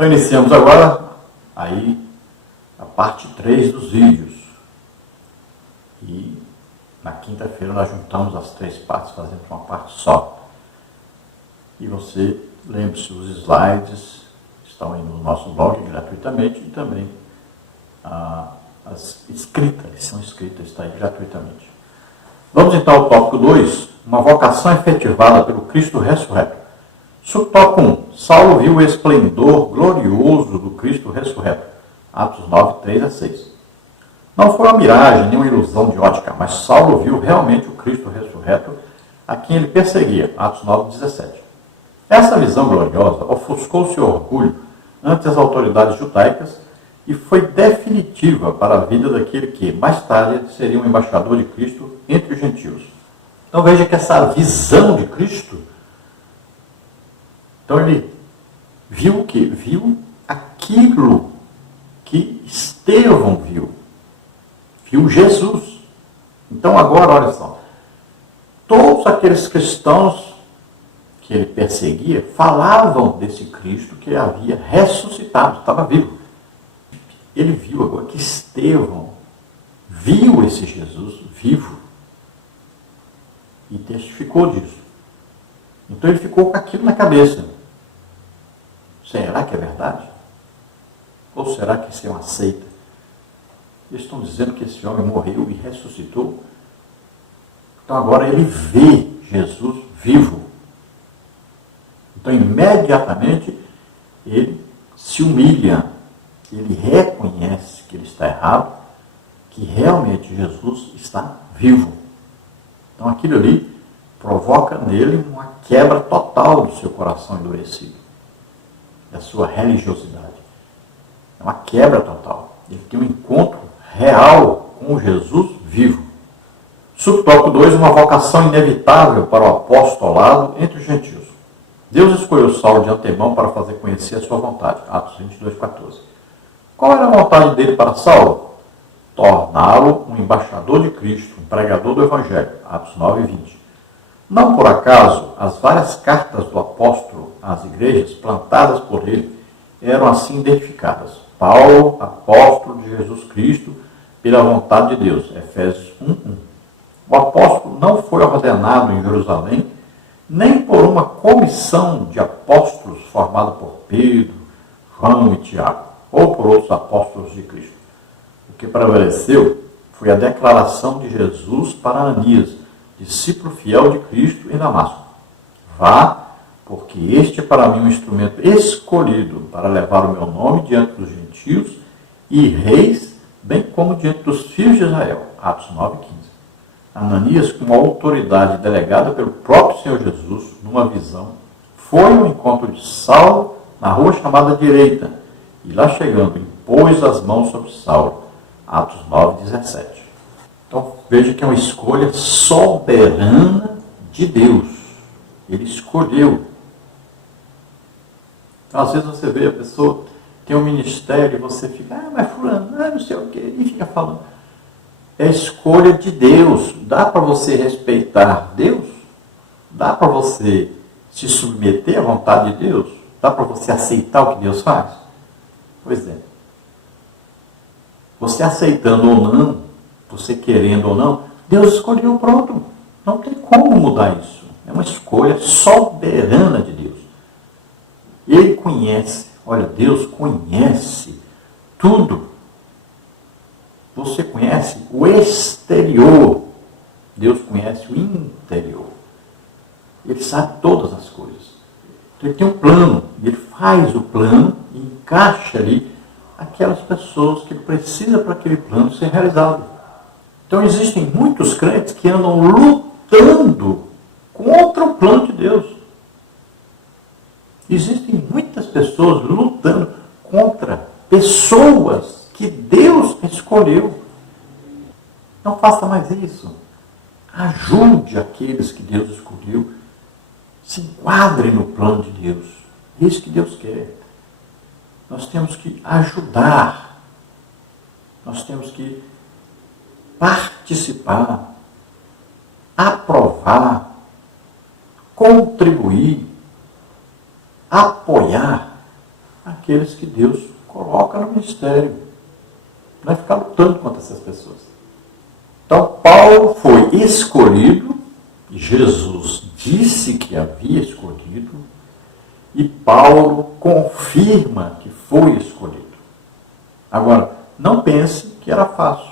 Então iniciamos agora aí a parte 3 dos vídeos. E na quinta-feira nós juntamos as 3 partes, fazendo uma parte só. E você, lembre-se, os slides estão aí no nosso blog gratuitamente e também as escritas, a lição escrita está aí gratuitamente. Vamos então ao tópico 2, uma vocação efetivada pelo Cristo ressurreto. Subtópico 1, Saulo viu o esplendor glorioso do Cristo ressurreto. Atos 9, 3 a 6. Não foi uma miragem, nem uma ilusão de ótica, mas Saulo viu realmente o Cristo ressurreto, a quem ele perseguia. Atos 9, 17. Essa visão gloriosa ofuscou seu orgulho ante as autoridades judaicas e foi definitiva para a vida daquele que, mais tarde, seria um embaixador de Cristo entre os gentios. Então veja que essa visão de Cristo, então ele viu o quê? Viu aquilo que Estevão viu. Viu Jesus. Então agora, olha só, todos aqueles cristãos que ele perseguia falavam desse Cristo que havia ressuscitado, estava vivo. Ele viu agora que Estevão viu esse Jesus vivo e testificou disso. Então ele ficou com aquilo na cabeça. Será que é verdade? Ou será que isso é uma seita? Eles estão dizendo que esse homem morreu e ressuscitou. Então agora ele vê Jesus vivo. Então imediatamente ele se humilha. Ele reconhece que ele está errado, que realmente Jesus está vivo. Então aquilo ali provoca nele uma quebra total do seu coração endurecido, da sua religiosidade. É uma quebra total. Ele tem um encontro real com Jesus vivo. Subtópico 2, uma vocação inevitável para o apostolado entre os gentios. Deus escolheu Saulo de antemão para fazer conhecer a sua vontade. Atos 22, 14. Qual era a vontade dele para Saulo? Torná-lo um embaixador de Cristo, um pregador do Evangelho. Atos 9, 20. Não por acaso, as várias cartas do apóstolo às igrejas plantadas por ele eram assim identificadas. Paulo, apóstolo de Jesus Cristo, pela vontade de Deus. Efésios 1, 1. O apóstolo não foi ordenado em Jerusalém, nem por uma comissão de apóstolos formada por Pedro, João e Tiago, ou por outros apóstolos de Cristo. O que prevaleceu foi a declaração de Jesus para Ananias, discípulo fiel de Cristo em Damasco. Vá, porque este é para mim um instrumento escolhido para levar o meu nome diante dos gentios e reis, bem como diante dos filhos de Israel. Atos 9, 15. Ananias, com a autoridade delegada pelo próprio Senhor Jesus, numa visão, foi ao encontro de Saulo na rua chamada Direita, e lá chegando, impôs as mãos sobre Saulo. Atos 9, 17. Então, veja que é uma escolha soberana de Deus. Ele escolheu. Então, às vezes você vê a pessoa tem um ministério e você fica, mas fulano, não sei o quê, e fica falando. É a escolha de Deus. Dá para você respeitar Deus? Dá para você se submeter à vontade de Deus? Dá para você aceitar o que Deus faz? Pois é. Você aceitando ou não, você querendo ou não, Deus escolheu, pronto. Não tem como mudar isso. É uma escolha soberana de Deus. Ele conhece, olha, Deus conhece tudo. Você conhece o exterior. Deus conhece o interior. Ele sabe todas as coisas. Então ele tem um plano. Ele faz o plano e encaixa ali aquelas pessoas que ele precisa para aquele plano ser realizado. Então existem muitos crentes que andam lutando contra o plano de Deus. Existem muitas pessoas lutando contra pessoas que Deus escolheu. Não faça mais isso. Ajude aqueles que Deus escolheu. Se enquadre no plano de Deus. É isso que Deus quer. Nós temos que ajudar. Nós temos que participar, aprovar, contribuir, apoiar aqueles aqueles que Deus coloca no ministério. Não é ficar lutando contra essas pessoas. Então, Paulo foi escolhido, Jesus disse que havia escolhido, e Paulo confirma que foi escolhido. Agora, não pense que era fácil.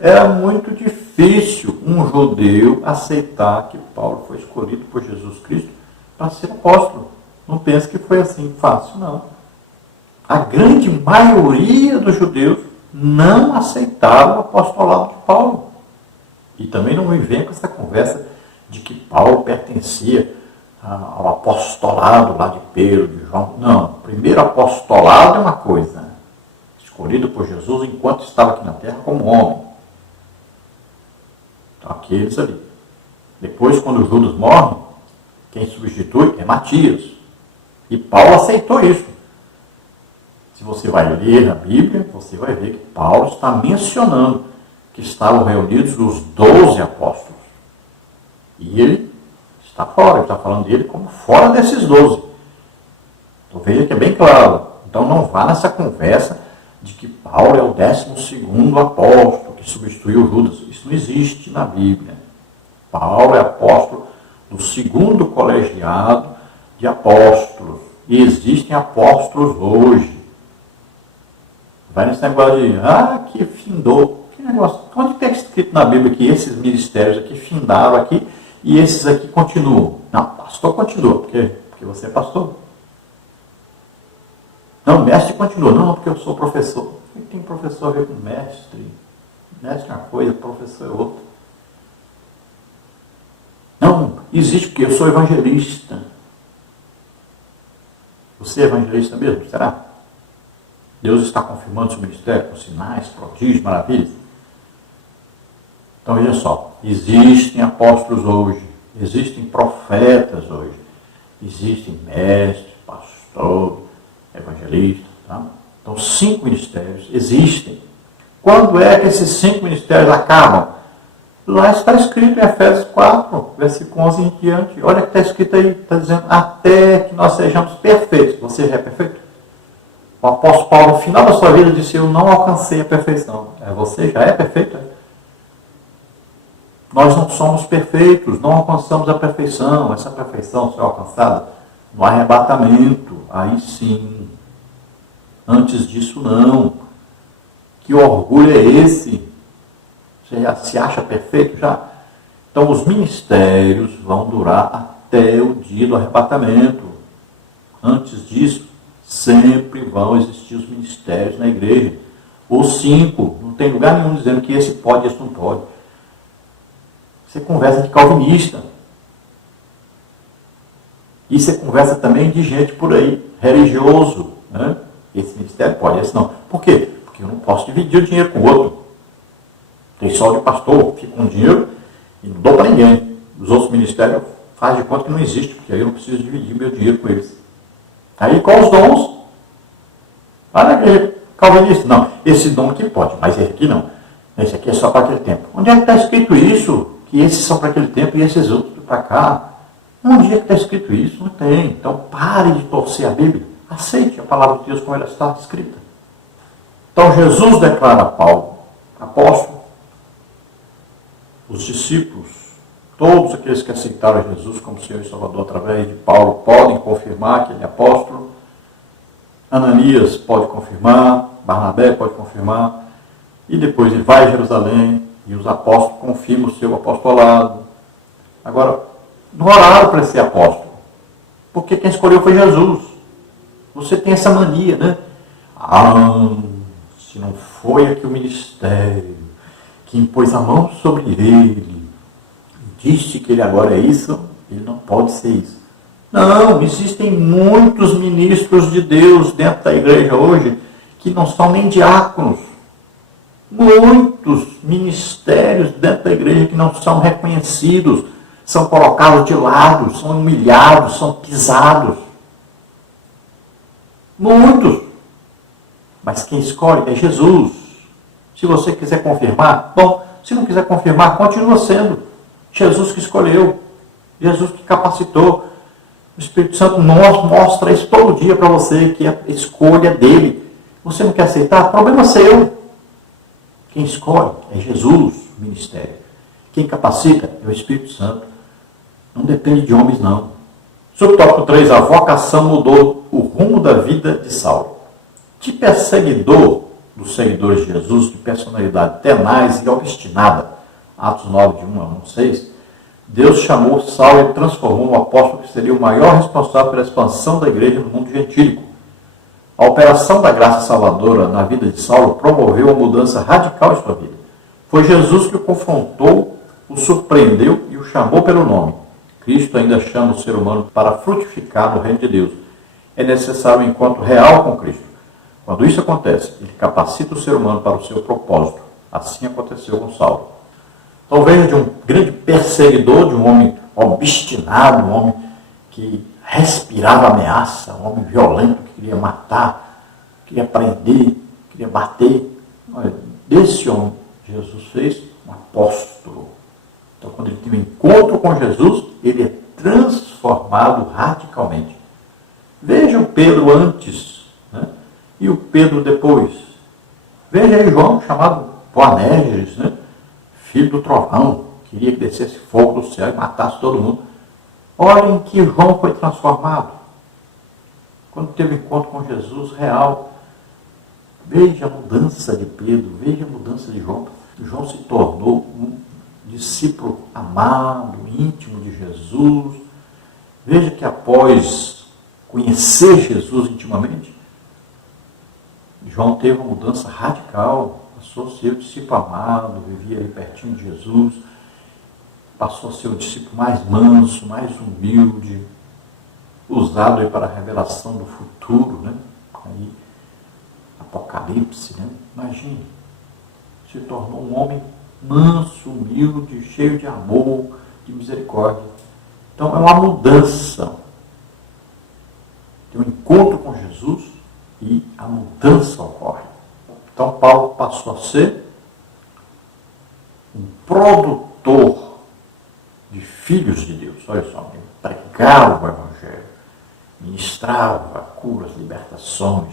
Era muito difícil um judeu aceitar que Paulo foi escolhido por Jesus Cristo para ser apóstolo. Não pense que foi assim fácil, não. A grande maioria dos judeus não aceitaram o apostolado de Paulo. E também não me venha com essa conversa de que Paulo pertencia ao apostolado lá de Pedro, de João. Não, primeiro apostolado é uma coisa, escolhido por Jesus enquanto estava aqui na terra como homem. Então, aqueles ali. Depois, quando Judas morre, quem substitui é Matias. E Paulo aceitou isso. Se você vai ler a Bíblia, você vai ver que Paulo está mencionando que estavam reunidos os 12 apóstolos. E ele está fora, ele está falando dele como fora desses 12. Então veja que é bem claro. Então não vá nessa conversa de que Paulo é o 12º apóstolo que substituiu Judas. Isso não existe na Bíblia. Paulo é apóstolo do 2º colegiado de apóstolos. E existem apóstolos hoje. Vai nesse negócio de, que findou. Que negócio? Onde está escrito na Bíblia que esses ministérios aqui findaram aqui e esses aqui continuam? Não, pastor continua, porque você é pastor. Não, mestre continua. Não, porque eu sou professor. O que tem professor a ver com mestre? Mestre é uma coisa, professor é outra. Não, existe porque eu sou evangelista. Você é evangelista mesmo? Será? Deus está confirmando seu ministério com sinais, prodígios, maravilhas? Então veja só, existem apóstolos hoje, existem profetas hoje, existem mestres, pastor, evangelista, tá? Então 5 ministérios existem. Quando é que esses 5 ministérios acabam? Lá está escrito em Efésios 4, versículo 11 em diante. Olha o que está escrito aí, está dizendo, até que nós sejamos perfeitos. Você já é perfeito? O apóstolo Paulo, no final da sua vida, disse, eu não alcancei a perfeição. Você já é perfeito? Nós não somos perfeitos, não alcançamos a perfeição. Essa perfeição será alcançada no arrebatamento. Aí sim. Antes disso, não. Que orgulho é esse? Você já se acha perfeito já? Então, os ministérios vão durar até o dia do arrebatamento. Antes disso, sempre vão existir os ministérios na igreja. Os 5. Não tem lugar nenhum dizendo que esse pode e esse não pode. Você conversa de calvinista. E você conversa também de gente por aí, religioso. Né? Esse ministério pode, esse não. Por quê? Porque eu não posso dividir o dinheiro com o outro. Tem só de pastor, fica com dinheiro e não dou para ninguém. Os outros ministérios fazem de conta que não existe, porque aí eu não preciso dividir meu dinheiro com eles. Aí com os dons, lá na igreja calvinista, não, esse dom aqui pode, mas esse aqui não. Esse aqui é só para aquele tempo. Onde é que está escrito isso? Que esses são para aquele tempo e esses outros para cá? Onde é que está escrito isso? Não tem. Então pare de torcer a Bíblia. Aceite a palavra de Deus como ela está escrita. Então Jesus declara a Paulo, apóstolo, os discípulos, todos aqueles que aceitaram Jesus como Senhor e Salvador através de Paulo podem confirmar que ele é apóstolo. Ananias pode confirmar, Barnabé pode confirmar, e depois ele vai a Jerusalém e os apóstolos confirmam o seu apostolado. Agora, não oraram para ser apóstolo, porque quem escolheu foi Jesus. Você tem essa mania, né? Se não foi aqui o ministério que impôs a mão sobre ele, disse que ele agora é isso, ele não pode ser isso. Não, existem muitos ministros de Deus dentro da igreja hoje que não são nem diáconos. Muitos ministérios dentro da igreja que não são reconhecidos, são colocados de lado, são humilhados, são pisados. Muitos. Mas quem escolhe é Jesus. Se você quiser confirmar, bom. Se não quiser confirmar, continua sendo Jesus que escolheu, Jesus que capacitou. O Espírito Santo mostra isso todo dia para você, que é a escolha dele. Você não quer aceitar? Problema seu. Quem escolhe é Jesus, o ministério. Quem capacita é o Espírito Santo. Não depende de homens, não. Subtópico 3, a vocação mudou o rumo da vida de Saulo. De perseguidor dos seguidores de Jesus, de personalidade tenaz e obstinada, Atos 9, de 1 a 6, Deus chamou Saulo e transformou no apóstolo que seria o maior responsável pela expansão da igreja no mundo gentílico. A operação da graça salvadora na vida de Saulo promoveu uma mudança radical em sua vida. Foi Jesus que o confrontou, o surpreendeu e o chamou pelo nome. Cristo ainda chama o ser humano para frutificar no reino de Deus. É necessário um encontro real com Cristo. Quando isso acontece, ele capacita o ser humano para o seu propósito. Assim aconteceu com Saulo. Então veja de um grande perseguidor, de um homem obstinado, um homem que respirava ameaça, um homem violento que queria matar, queria prender, queria bater. Olha, desse homem, Jesus fez um apóstolo. Então, quando ele tem um encontro com Jesus, ele é transformado radicalmente. Veja o Pedro antes, né? E o Pedro depois. Veja aí João, chamado Boanerges, né? Filho do trovão, queria que descesse fogo do céu e matasse todo mundo. Olhem que João foi transformado. Quando teve encontro com Jesus real, veja a mudança de Pedro, veja a mudança de João. João se tornou um discípulo amado, íntimo de Jesus. Veja que após conhecer Jesus intimamente, João teve uma mudança radical. Passou a ser o discípulo amado, vivia ali pertinho de Jesus, passou a ser o discípulo mais manso, mais humilde, usado aí para a revelação do futuro, né? Aí, Apocalipse, né? Imagine, se tornou um homem manso, humilde, cheio de amor, de misericórdia. Então é uma mudança. Tem um encontro com Jesus e a mudança ocorre. Então Paulo passou a ser um produtor de filhos de Deus. Olha só, ele pregava o Evangelho, ministrava curas, libertações,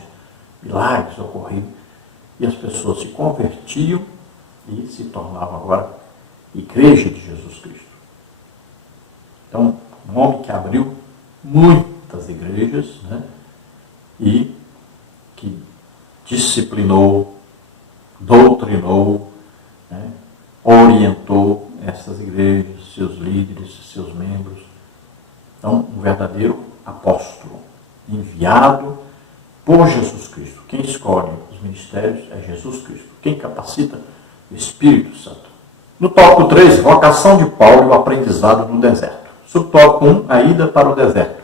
milagres ocorriam, e as pessoas se convertiam e se tornavam agora igreja de Jesus Cristo. Então, um homem que abriu muitas igrejas, né, e que disciplinou, doutrinou, né, orientou essas igrejas, seus líderes, seus membros. Então, um verdadeiro apóstolo, enviado por Jesus Cristo. Quem escolhe os ministérios é Jesus Cristo. Quem capacita? O Espírito Santo. No tópico 3, vocação de Paulo e o aprendizado no deserto. Subtópico 1, a ida para o deserto.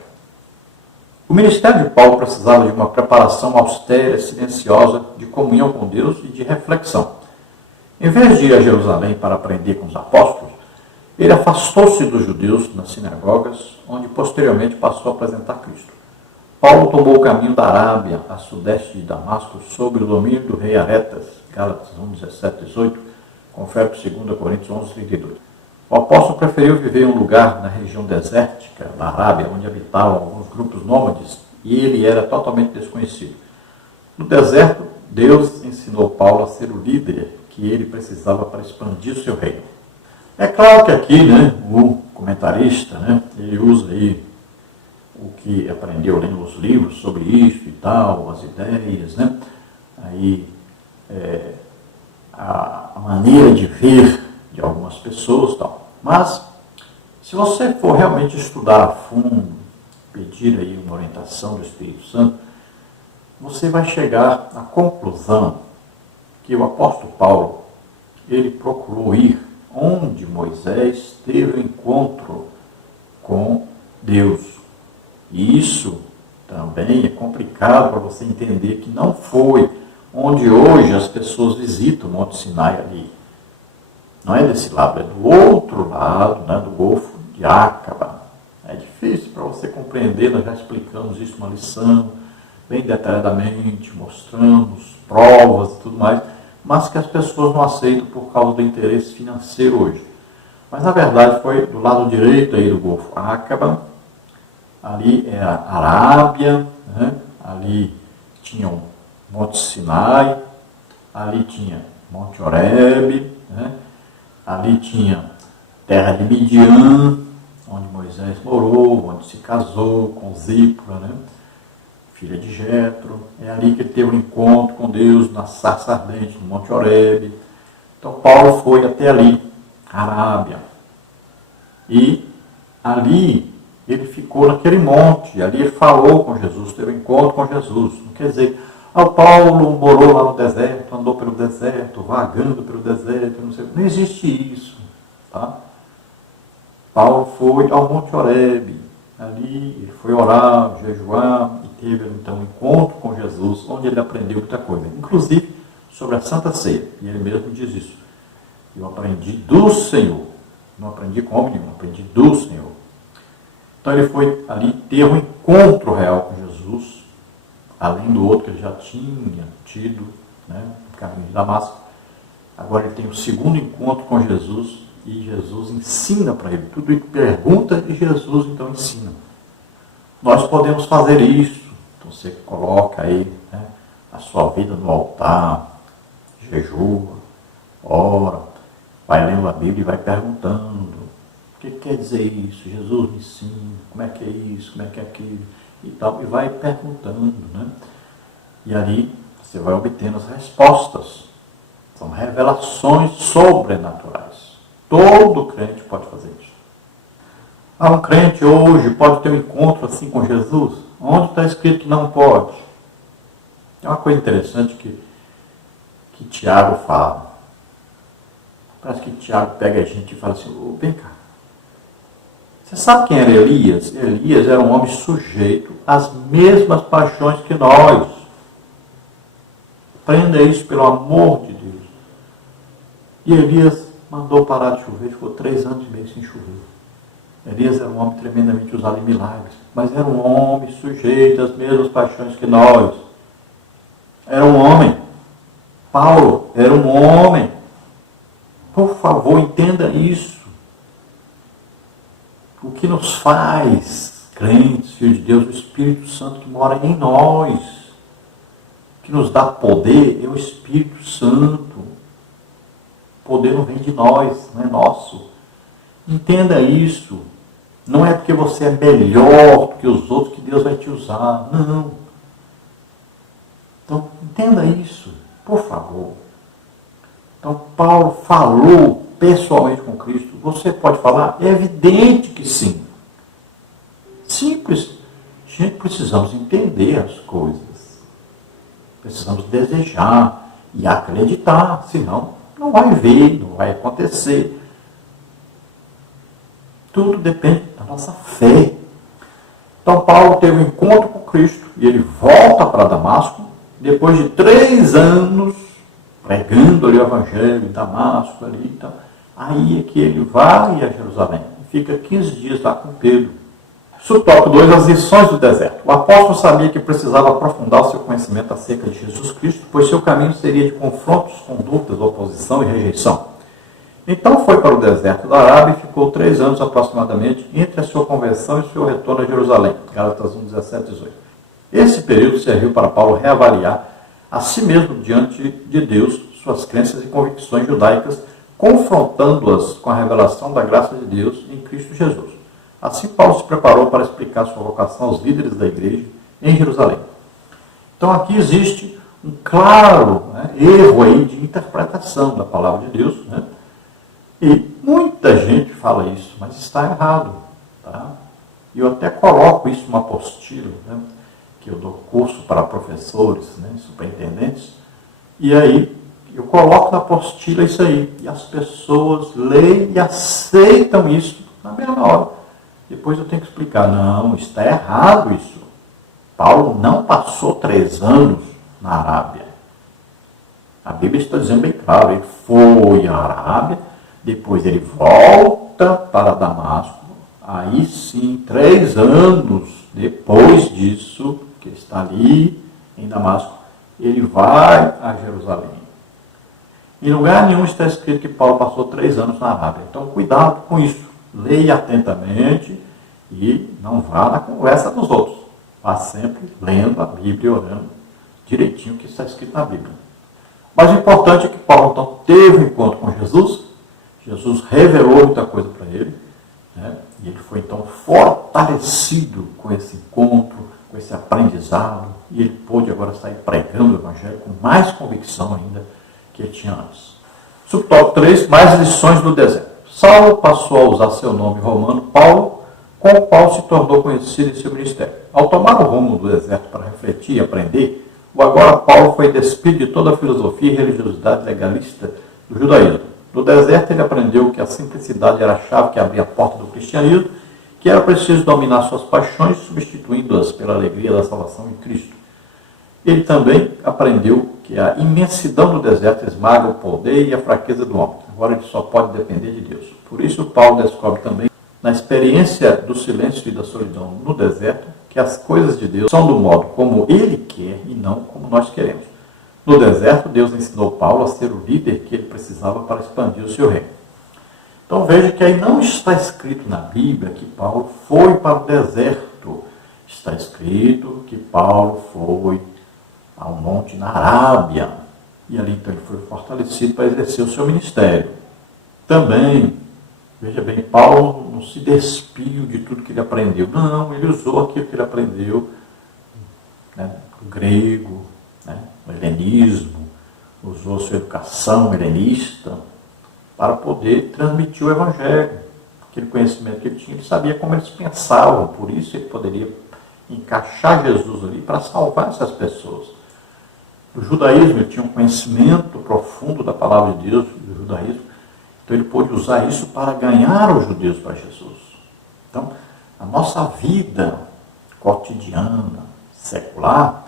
O ministério de Paulo precisava de uma preparação austera, silenciosa, de comunhão com Deus e de reflexão. Em vez de ir a Jerusalém para aprender com os apóstolos, ele afastou-se dos judeus nas sinagogas, onde posteriormente passou a apresentar Cristo. Paulo tomou o caminho da Arábia, a sudeste de Damasco, sob o domínio do rei Aretas, Gálatas 1, 17, 18, confere 2 Coríntios 11, 32. O apóstolo preferiu viver em um lugar na região desértica da Arábia, onde habitavam alguns grupos nômades, e ele era totalmente desconhecido. No deserto, Deus ensinou Paulo a ser o líder que ele precisava para expandir o seu reino. É claro que aqui, né, o comentarista, né, ele usa aí o que aprendeu lendo os livros sobre isso e tal, as ideias, né, aí a maneira de ver de algumas pessoas, tal. Mas, se você for realmente estudar a fundo, pedir aí uma orientação do Espírito Santo, você vai chegar à conclusão que o apóstolo Paulo, ele procurou ir onde Moisés teve o encontro com Deus. E isso também é complicado para você entender que não foi onde hoje as pessoas visitam o Monte Sinai ali. Não é desse lado, é do outro lado, né, do Golfo de Acaba. É difícil para você compreender, nós já explicamos isso numa lição, bem detalhadamente, mostramos provas e tudo mais, mas que as pessoas não aceitam por causa do interesse financeiro hoje. Mas, na verdade, foi do lado direito aí do Golfo Acaba, Ali é a Arábia, né? Ali tinha o Monte Sinai, ali tinha Monte Horebe, né? Ali tinha terra de Midian, onde Moisés morou, onde se casou com Zípora, né? Filha de Jetro. É ali que ele teve um encontro com Deus na sarça ardente, no Monte Horebe. Então Paulo foi até ali, Arábia. E ali ele ficou naquele monte, ali ele falou com Jesus, teve um encontro com Jesus. Não quer dizer, o Paulo morou lá no deserto, andou pelo deserto, vagando pelo deserto, não sei. Não existe isso. Tá? Paulo foi ao Monte Horebe, ali ele foi orar, jejuar, e teve então um encontro com Jesus, onde ele aprendeu muita coisa, inclusive sobre a Santa Ceia. E ele mesmo diz isso. Eu aprendi do Senhor. Não aprendi com homem nenhum, aprendi do Senhor. Então ele foi ali ter um encontro real com Jesus, além do outro que ele já tinha tido, né, no caminho de Damasco. Agora ele tem o segundo encontro com Jesus e Jesus ensina para ele. Tudo ele pergunta e Jesus então ensina. Nós podemos fazer isso. Então você coloca aí, né, a sua vida no altar, jejua, ora, vai lendo a Bíblia e vai perguntando. O que quer dizer isso? Jesus me ensina. Como é que é isso? Como é que é aquilo? E tal. E vai perguntando, né? E ali você vai obtendo as respostas. São revelações sobrenaturais. Todo crente pode fazer isso. Um crente hoje pode ter um encontro assim com Jesus? Onde está escrito que não pode? É uma coisa interessante que Tiago fala. Parece que Tiago pega a gente e fala assim, vem cá. Você sabe quem era Elias? Elias era um homem sujeito às mesmas paixões que nós. Aprenda isso pelo amor de Deus. E Elias mandou parar de chover, ficou 3 anos e meio sem chover. Elias era um homem tremendamente usado em milagres, mas era um homem sujeito às mesmas paixões que nós. Era um homem. Paulo era um homem. Por favor, entenda isso. O que nos faz crentes, filhos de Deus, o Espírito Santo que mora em nós, que nos dá poder, é o Espírito Santo. O poder não vem de nós, não é nosso. Entenda isso. Não é porque você é melhor do que os outros que Deus vai te usar. Não. Então, entenda isso, por favor. Então, Paulo falou pessoalmente com Cristo. Você pode falar? É evidente que sim. Simples. Gente, precisamos entender as coisas. Precisamos desejar e acreditar. Senão, não vai ver, não vai acontecer. Tudo depende da nossa fé. Então, Paulo teve um encontro com Cristo e ele volta para Damasco, depois de 3 anos pregando ali o Evangelho em Damasco, ali, então, aí é que ele vai a Jerusalém, fica 15 dias lá com Pedro. Subtópico 2, as lições do deserto. O apóstolo sabia que precisava aprofundar o seu conhecimento acerca de Jesus Cristo, pois seu caminho seria de confrontos com dúvidas, oposição e rejeição. Então foi para o deserto da Arábia e ficou 3 anos aproximadamente entre a sua conversão e seu retorno a Jerusalém. Gálatas 1, 17 e 18. Esse período serviu para Paulo reavaliar a si mesmo diante de Deus, suas crenças e convicções judaicas, confrontando-as com a revelação da graça de Deus em Cristo Jesus. Assim, Paulo se preparou para explicar sua vocação aos líderes da igreja em Jerusalém. Então, aqui existe um claro, erro aí de interpretação da palavra de Deus, né? E muita gente fala isso, mas está errado. Tá? E eu até coloco isso numa apostila, né? Que eu dou curso para professores, né? Superintendentes, e aí eu coloco na apostila isso aí, e as pessoas leem e aceitam isso na mesma hora. Depois eu tenho que explicar, não, está errado isso. Paulo não passou 3 anos na Arábia. A Bíblia está dizendo bem claro, ele foi à Arábia, depois ele volta para Damasco, aí sim, 3 anos depois disso, que ele está ali em Damasco, ele vai a Jerusalém. Em lugar nenhum está escrito que Paulo passou 3 anos na Arábia. Então, cuidado com isso. Leia atentamente E não vá na conversa dos outros. Vá sempre lendo a Bíblia e orando direitinho o que está escrito na Bíblia. Mas o importante é que Paulo então teve um encontro com Jesus. Jesus revelou muita coisa para ele, né? E ele foi então fortalecido com esse encontro, com esse aprendizado, e ele pôde agora sair pregando o Evangelho com mais convicção ainda que ele tinha antes. Subtópico 3, mais lições do deserto. Saulo passou a usar seu nome romano Paulo, com o qual se tornou conhecido em seu ministério. Ao tomar o rumo do deserto para refletir e aprender, o agora Paulo foi despido de toda a filosofia e religiosidade legalista do judaísmo. No deserto ele aprendeu que a simplicidade era a chave que abria a porta do cristianismo, que era preciso dominar suas paixões, substituindo-as pela alegria da salvação em Cristo. Ele também aprendeu que a imensidão do deserto esmaga o poder e a fraqueza do homem. Agora ele só pode depender de Deus. Por isso Paulo descobre também, na experiência do silêncio e da solidão no deserto, que as coisas de Deus são do modo como Ele quer e não como nós queremos. No deserto, Deus ensinou Paulo a ser o líder que ele precisava para expandir o seu reino. Então veja que aí não está escrito na Bíblia que Paulo foi para o deserto. Está escrito que Paulo foi a um monte na Arábia. E ali então ele foi fortalecido para exercer o seu ministério. Também, veja bem, Paulo não se despiu de tudo que ele aprendeu. Não, ele usou aquilo que ele aprendeu, né, o grego, né, o helenismo, usou sua educação helenista para poder transmitir o Evangelho. Aquele conhecimento que ele tinha, ele sabia como eles pensavam, por isso ele poderia encaixar Jesus ali para salvar essas pessoas. No judaísmo, ele tinha um conhecimento profundo da palavra de Deus, do judaísmo, então ele pôde usar isso para ganhar os judeus para Jesus. Então, a nossa vida cotidiana, secular,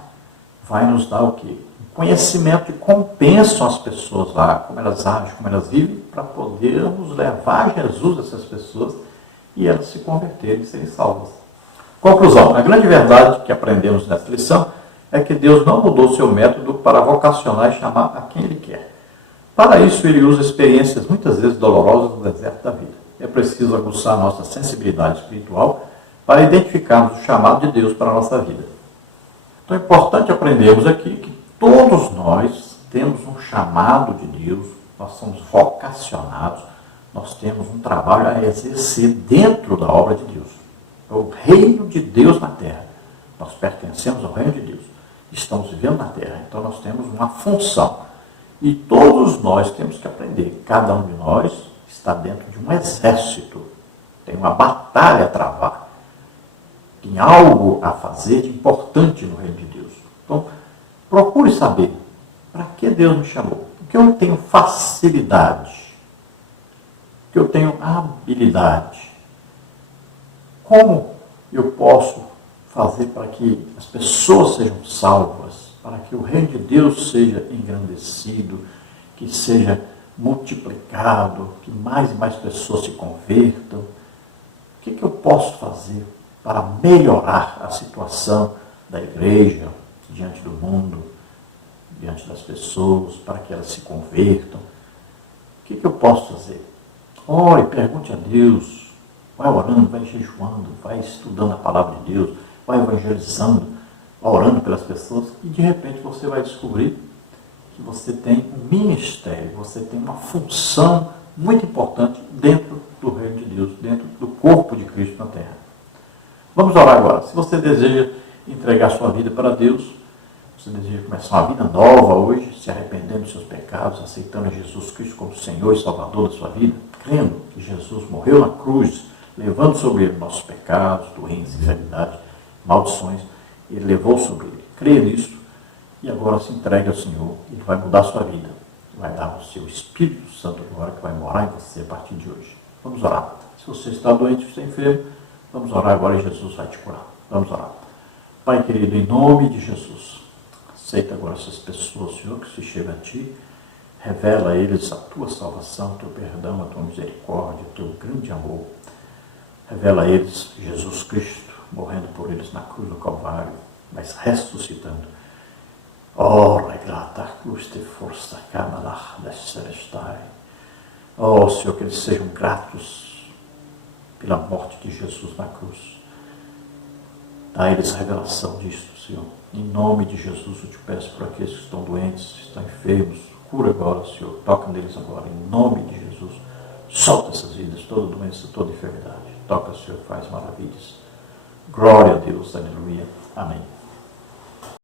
vai nos dar o quê? Conhecimento de como pensam as pessoas lá, como elas agem, como elas vivem, para podermos levar Jesus a essas pessoas e elas se converterem e serem salvas. Conclusão, a grande verdade que aprendemos nessa lição é que Deus não mudou seu método para vocacionar e chamar a quem Ele quer. Para isso, Ele usa experiências muitas vezes dolorosas no deserto da vida. É preciso aguçar nossa sensibilidade espiritual para identificarmos o chamado de Deus para a nossa vida. Então é importante aprendermos aqui que todos nós temos um chamado de Deus, nós somos vocacionados, nós temos um trabalho a exercer dentro da obra de Deus. É o reino de Deus na terra. Nós pertencemos ao reino de Deus. Estamos vivendo na terra, então nós temos uma função. E todos nós temos que aprender. Cada um de nós está dentro de um exército. Tem uma batalha a travar. Tem algo a fazer de importante no reino de Deus. Então, procure saber para que Deus me chamou. O que eu tenho facilidade. O que eu tenho habilidade. Como eu posso fazer para que as pessoas sejam salvas, para que o reino de Deus seja engrandecido, que seja multiplicado, que mais e mais pessoas se convertam. O que eu posso fazer para melhorar a situação da igreja diante do mundo, diante das pessoas, para que elas se convertam? O que eu posso fazer? Ore, pergunte a Deus, vai orando, vai jejuando, vai estudando a palavra de Deus, vai evangelizando, orando pelas pessoas, e de repente você vai descobrir que você tem um ministério, você tem uma função muito importante dentro do reino de Deus, dentro do corpo de Cristo na terra. Vamos orar agora. Se você deseja entregar sua vida para Deus, você deseja começar uma vida nova hoje, se arrependendo dos seus pecados, aceitando Jesus Cristo como Senhor e Salvador da sua vida, crendo que Jesus morreu na cruz, levando sobre ele nossos pecados, doenças, enfermidades, maldições, ele levou sobre ele. Creia nisso e agora se entregue ao Senhor. Ele vai mudar a sua vida. Vai dar o seu Espírito Santo agora que vai morar em você a partir de hoje. Vamos orar. Se você está doente, se está enfermo, vamos orar agora e Jesus vai te curar. Vamos orar. Pai querido, em nome de Jesus, aceita agora essas pessoas, Senhor, que se chegam a Ti. Revela a eles a Tua salvação, o Teu perdão, a Tua misericórdia, o Teu grande amor. Revela a eles Jesus Cristo, morrendo por eles na cruz do Calvário, mas ressuscitando. Oh, regrata cruz de força, camalar da celestai. Oh, Senhor, que eles sejam gratos pela morte de Jesus na cruz. Dá a eles revelação disto, Senhor. Em nome de Jesus, eu te peço por aqueles que estão doentes, estão enfermos, cura agora, Senhor. Toca neles agora, em nome de Jesus. Solta essas vidas, toda doença, toda enfermidade. Toca, Senhor, faz maravilhas. Glória a Deus, aleluia. Amém.